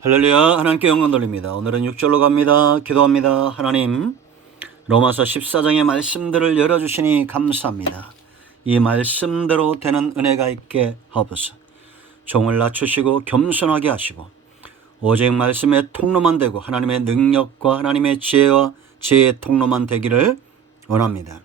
할렐루야. 하나님께 영광 돌립니다. 오늘은 6절로 갑니다. 기도합니다. 하나님, 로마서 14장의 말씀들을 열어주시니 감사합니다. 이 말씀대로 되는 은혜가 있게 하옵소서. 종을 낮추시고 겸손하게 하시고 오직 말씀의 통로만 되고 하나님의 능력과 하나님의 지혜와 지혜의 통로만 되기를 원합니다.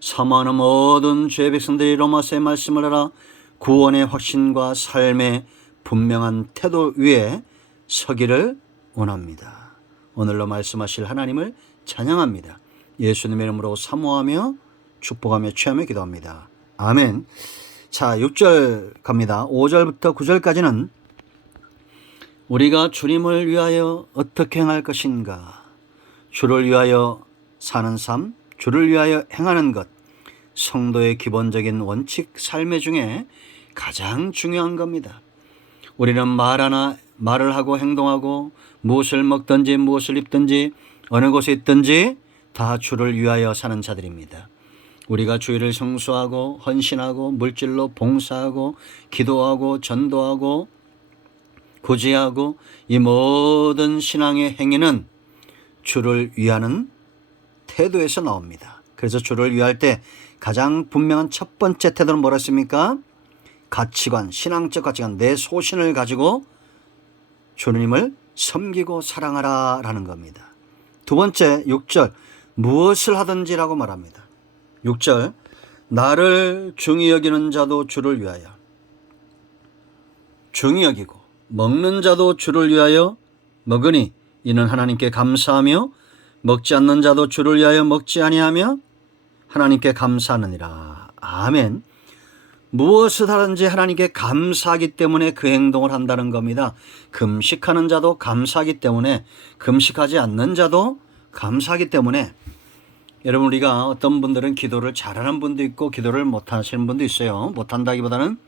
사모하는 모든 죄의 백성들이 로마서의 말씀을 알아 구원의 확신과 삶의 분명한 태도 위에 서기를 원합니다. 오늘로 말씀하실 하나님을 찬양합니다. 예수님의 이름으로 사모하며 축복하며 취하며 기도합니다. 아멘. 자, 6절 갑니다. 5절부터 9절까지는 우리가 주님을 위하여 어떻게 행할 것인가, 주를 위하여 사는 삶, 주를 위하여 행하는 것, 성도의 기본적인 원칙 삶의 중에 가장 중요한 겁니다. 우리는 말을 하고 행동하고 무엇을 먹든지 무엇을 입든지 어느 곳에 있든지 다 주를 위하여 사는 자들입니다. 우리가 주의를 성수하고 헌신하고 물질로 봉사하고 기도하고 전도하고 구제하고 이 모든 신앙의 행위는 주를 위하는 태도에서 나옵니다. 그래서 주를 위할 때 가장 분명한 첫 번째 태도는 뭐랬습니까? 가치관, 신앙적 가치관, 내 소신을 가지고 주님을 섬기고 사랑하라 라는 겁니다. 두 번째 6절, 무엇을 하든지라고 말합니다. 6절, 나를 중히 여기는 자도 주를 위하여, 중히 여기고 먹는 자도 주를 위하여 먹으니 이는 하나님께 감사하며 먹지 않는 자도 주를 위하여 먹지 아니하며 하나님께 감사하느니라. 아멘. 무엇을 하든지 하나님께 감사하기 때문에 그 행동을 한다는 겁니다. 금식하는 자도 감사하기 때문에, 금식하지 않는 자도 감사하기 때문에. 여러분, 우리가 어떤 분들은 기도를 잘하는 분도 있고 기도를 못하시는 분도 있어요. 못한다기보다는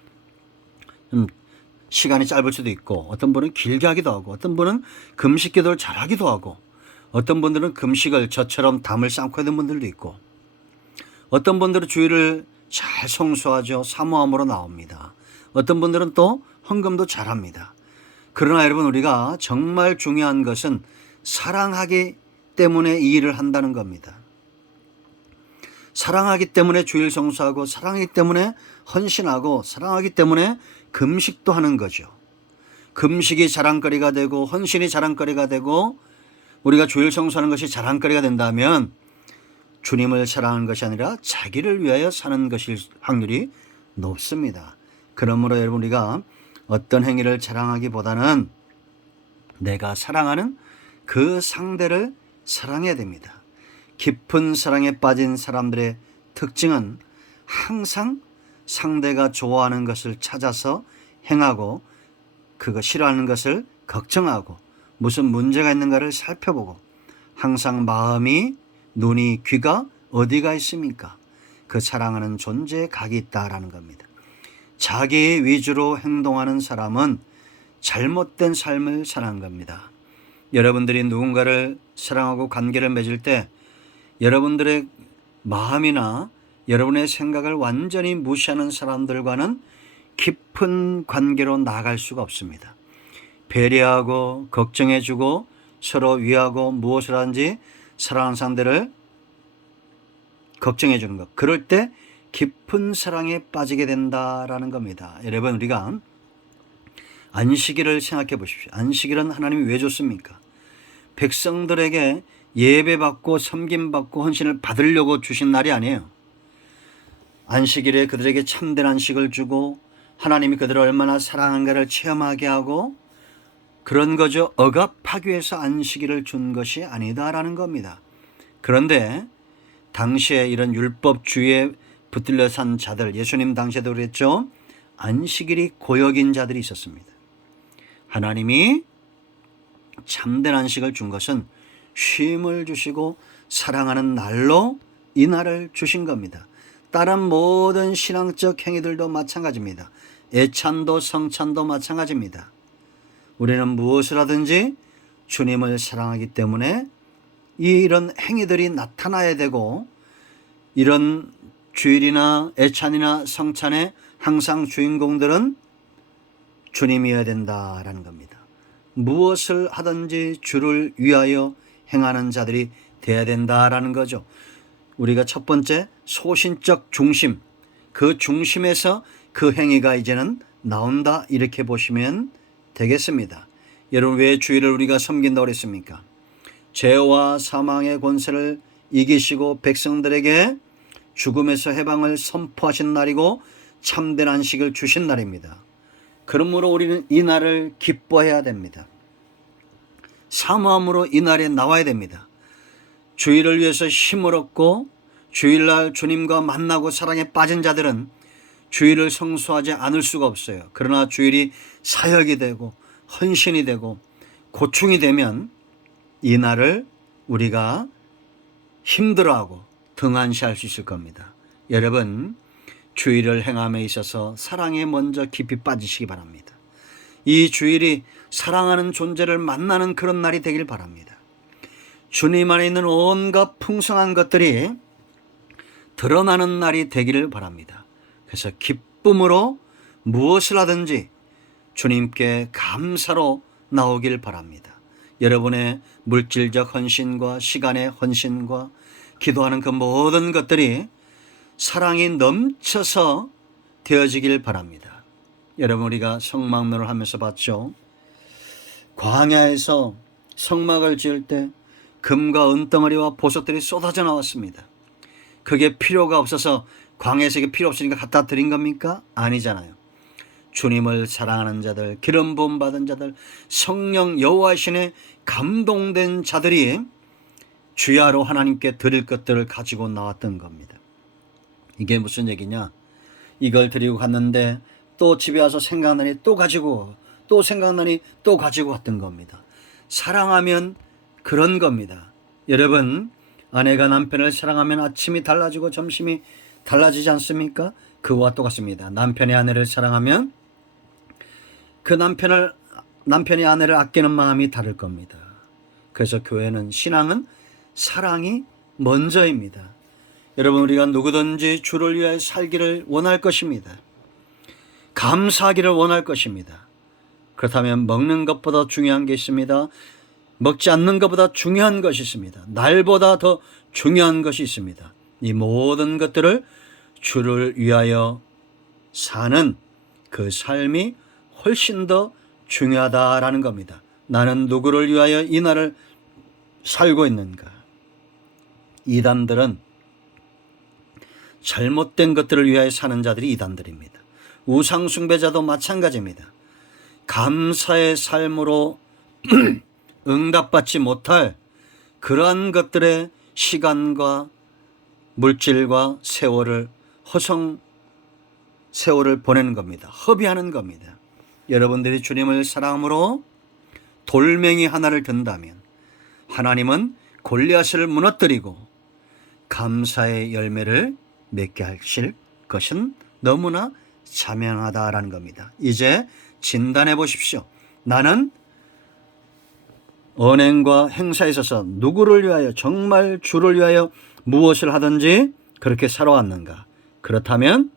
시간이 짧을 수도 있고, 어떤 분은 길게 하기도 하고, 어떤 분은 금식 기도를 잘하기도 하고, 어떤 분들은 금식을 저처럼 담을 쌓고 있는 분들도 있고, 어떤 분들은 주의를 잘 성수하죠. 사모함으로 나옵니다. 어떤 분들은 또 헌금도 잘합니다. 그러나 여러분, 우리가 정말 중요한 것은 사랑하기 때문에 이 일을 한다는 겁니다. 사랑하기 때문에 주일 성수하고, 사랑하기 때문에 헌신하고, 사랑하기 때문에 금식도 하는 거죠. 금식이 자랑거리가 되고 헌신이 자랑거리가 되고 우리가 주일 성수하는 것이 자랑거리가 된다면 주님을 사랑하는 것이 아니라 자기를 위하여 사는 것일 확률이 높습니다. 그러므로 여러분, 우리가 어떤 행위를 자랑하기보다는 내가 사랑하는 그 상대를 사랑해야 됩니다. 깊은 사랑에 빠진 사람들의 특징은 항상 상대가 좋아하는 것을 찾아서 행하고, 그거 싫어하는 것을 걱정하고, 무슨 문제가 있는가를 살펴보고, 항상 마음이, 눈이, 귀가 어디가 있습니까? 그 사랑하는 존재에 각이 있다라는 겁니다. 자기 위주로 행동하는 사람은 잘못된 삶을 사는 겁니다. 여러분들이 누군가를 사랑하고 관계를 맺을 때 여러분들의 마음이나 여러분의 생각을 완전히 무시하는 사람들과는 깊은 관계로 나아갈 수가 없습니다. 배려하고 걱정해주고 서로 위하고 무엇을 하든지 사랑하는 상대를 걱정해 주는 것, 그럴 때 깊은 사랑에 빠지게 된다라는 겁니다. 여러분, 우리가 안식일을 생각해 보십시오. 안식일은 하나님이 왜 줬습니까? 백성들에게 예배받고 섬김받고 헌신을 받으려고 주신 날이 아니에요. 안식일에 그들에게 참된 안식을 주고 하나님이 그들을 얼마나 사랑한가를 체험하게 하고 그런 거죠. 억압하기 위해서 안식일을 준 것이 아니다라는 겁니다. 그런데 당시에 이런 율법주의에 붙들려 산 자들, 예수님 당시에도 그랬죠. 안식일이 고역인 자들이 있었습니다. 하나님이 참된 안식을 준 것은 쉼을 주시고 사랑하는 날로 이 날을 주신 겁니다. 다른 모든 신앙적 행위들도 마찬가지입니다. 애찬도 성찬도 마찬가지입니다. 우리는 무엇을 하든지 주님을 사랑하기 때문에 이런 행위들이 나타나야 되고, 이런 주일이나 애찬이나 성찬의 항상 주인공들은 주님이어야 된다라는 겁니다. 무엇을 하든지 주를 위하여 행하는 자들이 되어야 된다라는 거죠. 우리가 첫 번째 소신적 중심, 그 중심에서 그 행위가 이제는 나온다, 이렇게 보시면 되겠습니다. 여러분, 왜 주의를 우리가 섬긴다고 그랬습니까? 죄와 사망의 권세를 이기시고 백성들에게 죽음에서 해방을 선포하신 날이고 참된 안식을 주신 날입니다. 그러므로 우리는 이 날을 기뻐해야 됩니다. 사모함으로 이 날에 나와야 됩니다. 주일을 위해서 힘을 얻고 주일날 주님과 만나고 사랑에 빠진 자들은 주일을 성수하지 않을 수가 없어요. 그러나 주일이 사역이 되고 헌신이 되고 고충이 되면 이 날을 우리가 힘들어하고 등한시할 수 있을 겁니다. 여러분, 주일을 행함에 있어서 사랑에 먼저 깊이 빠지시기 바랍니다. 이 주일이 사랑하는 존재를 만나는 그런 날이 되길 바랍니다. 주님 안에 있는 온갖 풍성한 것들이 드러나는 날이 되기를 바랍니다. 그래서 기쁨으로 무엇을 하든지 주님께 감사로 나오길 바랍니다. 여러분의 물질적 헌신과 시간의 헌신과 기도하는 그 모든 것들이 사랑이 넘쳐서 되어지길 바랍니다. 여러분, 우리가 성막론을 하면서 봤죠. 광야에서 성막을 지을 때 금과 은덩어리와 보석들이 쏟아져 나왔습니다. 그게 필요가 없어서, 광야에서 이게 필요 없으니까 갖다 드린 겁니까? 아니잖아요. 주님을 사랑하는 자들, 기름 부음 받은 자들, 성령 여호와 신에 감동된 자들이 주야로 하나님께 드릴 것들을 가지고 나왔던 겁니다. 이게 무슨 얘기냐? 이걸 드리고 갔는데 또 집에 와서 생각나니 또 가지고, 또 생각나니 또 가지고 갔던 겁니다. 사랑하면 그런 겁니다. 여러분, 아내가 남편을 사랑하면 아침이 달라지고 점심이 달라지지 않습니까? 그와 똑같습니다. 남편이 아내를 사랑하면 그 남편이 아내를 아끼는 마음이 다를 겁니다. 그래서 교회는, 신앙은 사랑이 먼저입니다. 여러분, 우리가 누구든지 주를 위하여 살기를 원할 것입니다. 감사하기를 원할 것입니다. 그렇다면 먹는 것보다 중요한 게 있습니다. 먹지 않는 것보다 중요한 것이 있습니다. 날보다 더 중요한 것이 있습니다. 이 모든 것들을 주를 위하여 사는 그 삶이 훨씬 더 중요하다라는 겁니다. 나는 누구를 위하여 이 날을 살고 있는가? 이단들은 잘못된 것들을 위하여 사는 자들이 이단들입니다. 우상숭배자도 마찬가지입니다. 감사의 삶으로 응답받지 못할 그러한 것들의 시간과 물질과 세월을 세월을 보내는 겁니다. 허비하는 겁니다. 여러분들이 주님을 사랑함으로 돌멩이 하나를 든다면 하나님은 골리앗을 무너뜨리고 감사의 열매를 맺게 하실 것은 너무나 자명하다라는 겁니다. 이제 진단해 보십시오. 나는 언행과 행사에 있어서 누구를 위하여, 정말 주를 위하여 무엇을 하든지 그렇게 살아왔는가? 그렇다면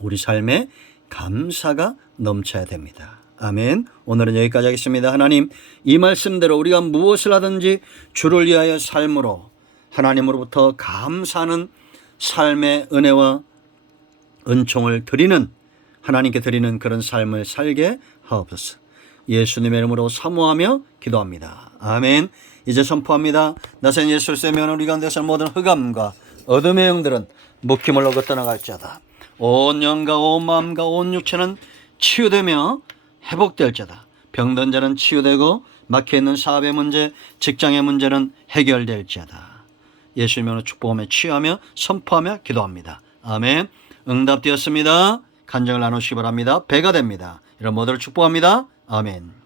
우리 삶에 감사가 넘쳐야 됩니다. 아멘. 오늘은 여기까지 하겠습니다. 하나님, 이 말씀대로 우리가 무엇을 하든지 주를 위하여 삶으로 하나님으로부터 감사하는 삶의 은혜와 은총을 드리는, 하나님께 드리는 그런 삶을 살게 하옵소서. 예수님의 이름으로 사모하며 기도합니다. 아멘. 이제 선포합니다. 나선 예수를 세면 우리 가운데서 모든 흑암과 어둠의 영들은 묶임을 얻어 떠나갈지어다. 온 영과 온 마음과 온 육체는 치유되며 회복될지어다. 병든 자는 치유되고 막혀있는 사업의 문제, 직장의 문제는 해결될지어다. 예수님으로 축복하며 치유하며 선포하며 기도합니다. 아멘. 응답되었습니다. 간증을 나누시기 바랍니다. 배가 됩니다. 이런 모두를 축복합니다. 아멘.